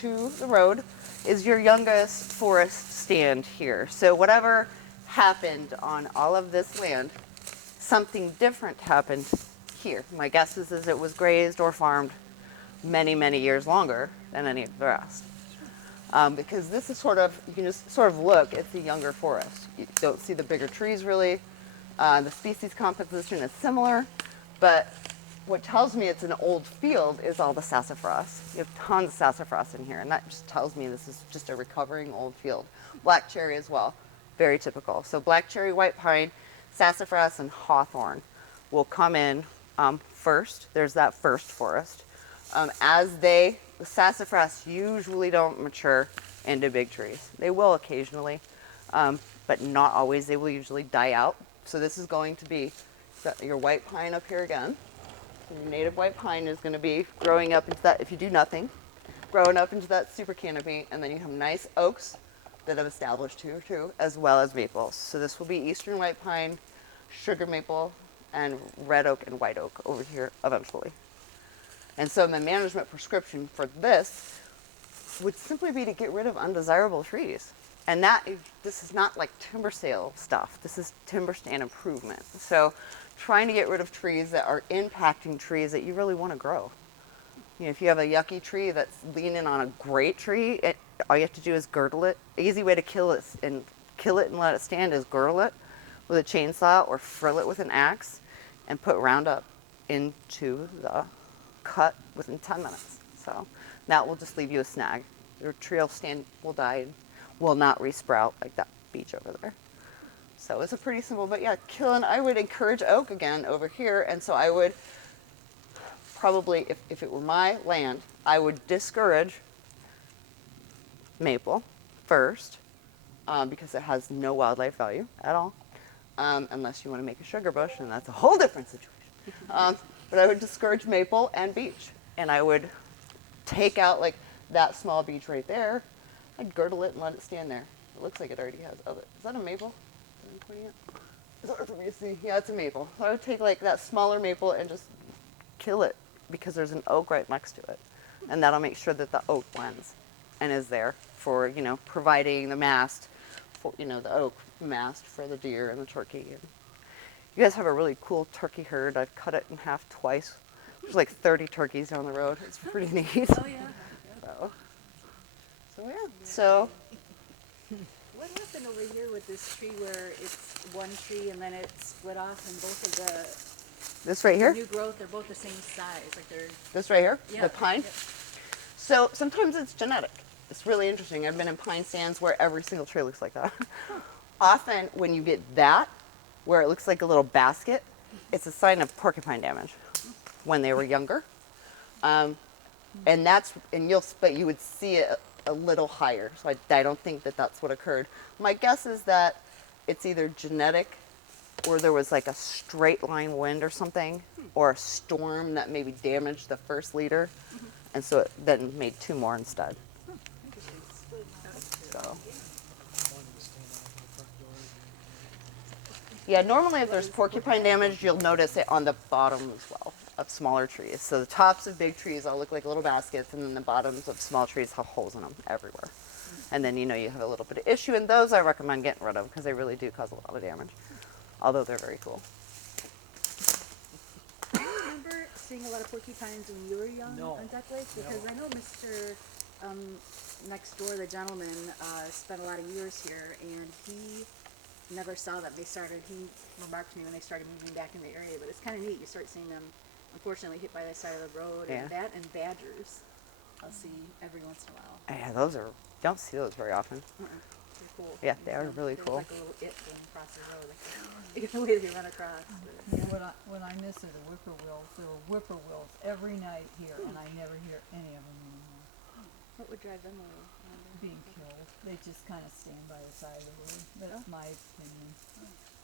to the road is your youngest forest stand here. So whatever happened on all of this land, something different happened here. My guess is it was grazed or farmed many, many years longer than any of the rest. Because this is sort of, you can just sort of look, it's a younger forest. You don't see the bigger trees really. The species composition is similar, but what tells me it's an old field is all the sassafras. You have tons of sassafras in here, and that just tells me this is just a recovering old field. Black cherry as well, very typical. So black cherry, white pine, sassafras, and hawthorn will come in first. There's that first forest. The sassafras usually don't mature into big trees. They will occasionally, but not always. They will usually die out. So this is going to be your white pine up here again. Your native white pine is going to be growing up into that, if you do nothing, growing up into that super canopy, and then you have nice oaks that have established here too, as well as maples. So this will be eastern white pine, sugar maple, and red oak and white oak over here eventually. And so the management prescription for this would simply be to get rid of undesirable trees. And this is not like timber sale stuff. This is timber stand improvement. So trying to get rid of trees that are impacting trees that you really want to grow. You know, if you have a yucky tree that's leaning on a great tree, all you have to do is girdle it. Easy way to kill it and let it stand is girdle it with a chainsaw or frill it with an axe and put Roundup into the cut within 10 minutes. So that will just leave you a snag. Your tree will die and will not resprout like that beech over there. So it's a pretty simple, but yeah, I would encourage oak again over here. And so I would probably, if it were my land, I would discourage maple first because it has no wildlife value at all, unless you want to make a sugar bush, and that's a whole different situation. But I would discourage maple and beech, and I would take out like that small beech right there. I'd girdle it and let it stand there. It looks like it already has other. Is that a maple? Is that hard for me to see? Yeah, it's a maple. So I would take like that smaller maple and just kill it because there's an oak right next to it, and that'll make sure that the oak blends and is there for, you know, providing the mast for, you know, the oak mast for the deer and the turkey. And you guys have a really cool turkey herd. I've cut it in half twice. There's like 30 turkeys down the road. It's pretty neat. Oh yeah. So yeah. So what happened over here with this tree where it's one tree and then it split off and both of this right here? the new growth, they're both the same size, like they're... This right here? Yeah. The pine? Yep. So sometimes it's genetic. It's really interesting. I've been in pine stands where every single tree looks like that. Often when you get that, where it looks like a little basket, it's a sign of porcupine damage when they were younger. But you would see it a little higher. So I don't think that that's what occurred. My guess is that it's either genetic or there was like a straight line wind or something, or a storm that maybe damaged the first leader. And so it then made two more instead. So. Yeah, normally if there's porcupine damage, you'll notice it on the bottom as well of smaller trees. So the tops of big trees all look like little baskets, and then the bottoms of small trees have holes in them everywhere. And then, you know, you have a little bit of issue, and those I recommend getting rid of because they really do cause a lot of damage, although they're very cool. Do you remember seeing a lot of porcupines when you were young on Duck Lake? Because I know Mr. Next door, the gentleman, spent a lot of years here, and he never saw them. He remarked to me when they started moving back in the area, but it's kind of neat. You start seeing them, unfortunately, hit by the side of the road, Yeah. and that and badgers I'll see every once in a while. Yeah, don't see those very often. They're cool. Yeah, they are really They're cool. like a little it going across the road. Like, the way they run across. What I miss are the whippoorwills. There were whippoorwills every night here, and I never hear any of them anymore. What would drive them away? Being killed. They just kind of stand by the side of the road. That's my opinion.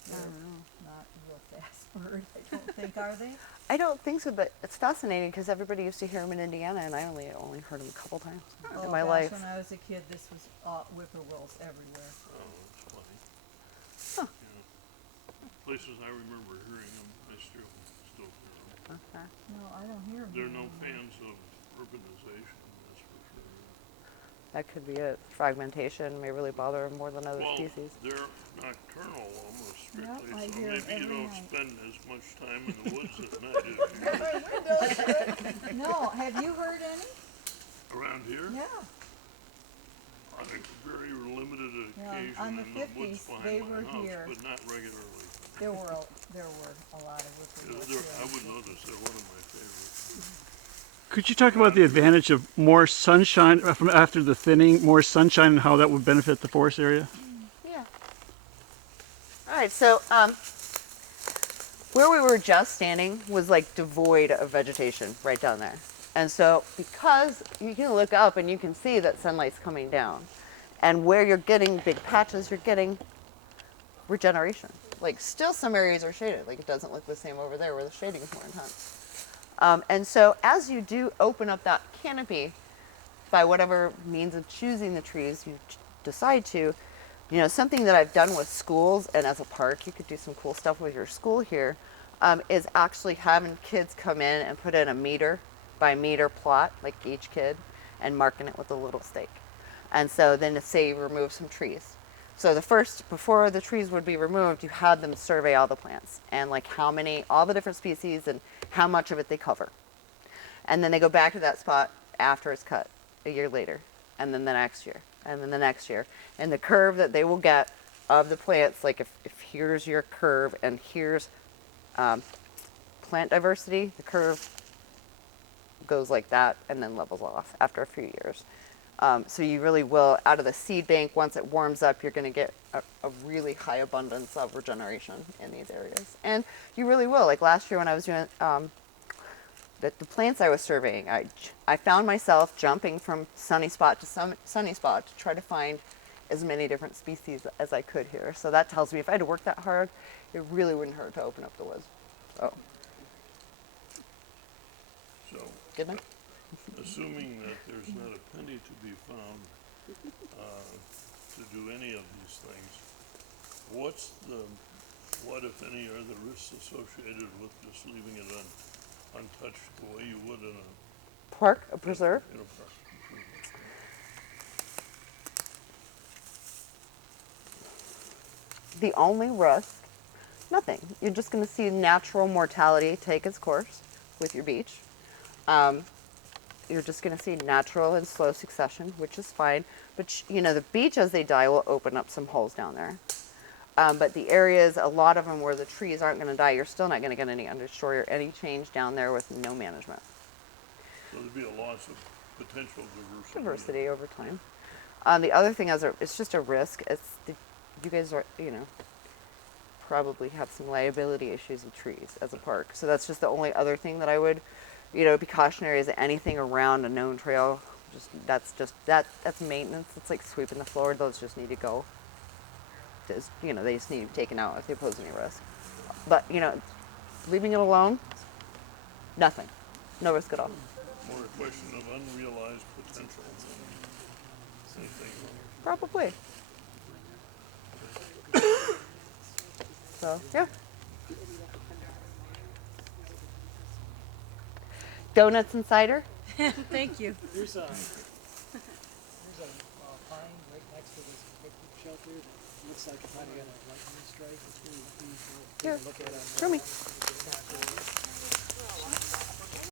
I don't know. Not a real fast bird, I don't think, are they? I don't think so, but it's fascinating because everybody used to hear them in Indiana, and I only heard them a couple times in my life. When I was a kid, this was whippoorwills everywhere. Oh, that's funny. Huh. Yeah. Places I remember hearing them, I still hear them. Okay. No, I don't hear them. They're no fans of urbanization, that's for sure. That could be it. Fragmentation may really bother them more than other Well, species. they're nocturnal almost Yep, strictly, I so hear 'em maybe you every don't night. spend as much time in the woods at night as you No, have you heard any? do around here. Yeah. On a very limited Yeah, occasion on the in the woods 50s, behind they my were house, here. but not regularly. There were a lot of whippoorwills here. I would notice they're one of my favorites. Could you talk about the advantage of more sunshine from after the thinning, more sunshine, and how that would benefit the forest area? Yeah. All right, so where we were just standing was like devoid of vegetation right down there. And so because you can look up and you can see that sunlight's coming down, and where you're getting big patches, you're getting regeneration. Like still some areas are shaded, like it doesn't look the same over there where the shading is more intense. And so as you do open up that canopy, by whatever means of choosing the trees you decide to, you know, something that I've done with schools and as a park, you could do some cool stuff with your school here, is actually having kids come in and put in a meter by meter plot, like each kid, and marking it with a little stake. And so then say you remove some trees. So the first, before the trees would be removed, you had them survey all the plants and like how many, all the different species and how much of it they cover. And then they go back to that spot after it's cut a year later, and then the next year, and then the next year. And the curve that they will get of the plants, like if here's your curve and here's plant diversity, the curve goes like that and then levels off after a few years. So you really will, out of the seed bank, once it warms up, you're going to get a really high abundance of regeneration in these areas. And you really will. Like last year when I was doing the plants I was surveying, I found myself jumping from sunny spot to sunny spot to try to find as many different species as I could here. So that tells me if I had to work that hard, it really wouldn't hurt to open up the woods. So, So, good night. assuming that there's not a penny to be found to do any of these things, what, if any, are the risks associated with just leaving it untouched the way you would in A preserve. a park? The only risk, nothing. You're just going to see natural mortality take its course with your beech. You're just going to see natural and slow succession, which is fine. But you know, the beech as they die will open up some holes down there. But the areas, a lot of them where the trees aren't going to die, you're still not going to get any understory or any change down there with no management. So there'd be a loss of potential Diversity over time. The other thing is, it's just a risk. You guys are, you know, probably have some liability issues with trees as a park. So that's just the only other thing that I would, you know, be cautionary is anything around a known trail. That's maintenance. It's like sweeping the floor. Those just need to go. You know, they just need to be taken out if they pose any risk. But, you know, leaving it alone, nothing. No risk at all. More a question of unrealized potential than anything. Probably. So, yeah. Donuts and cider? Thank you. There's a pine right next to this picnic shelter that looks like it might have got a lightning strike. It's really neat to Here, look at on show me.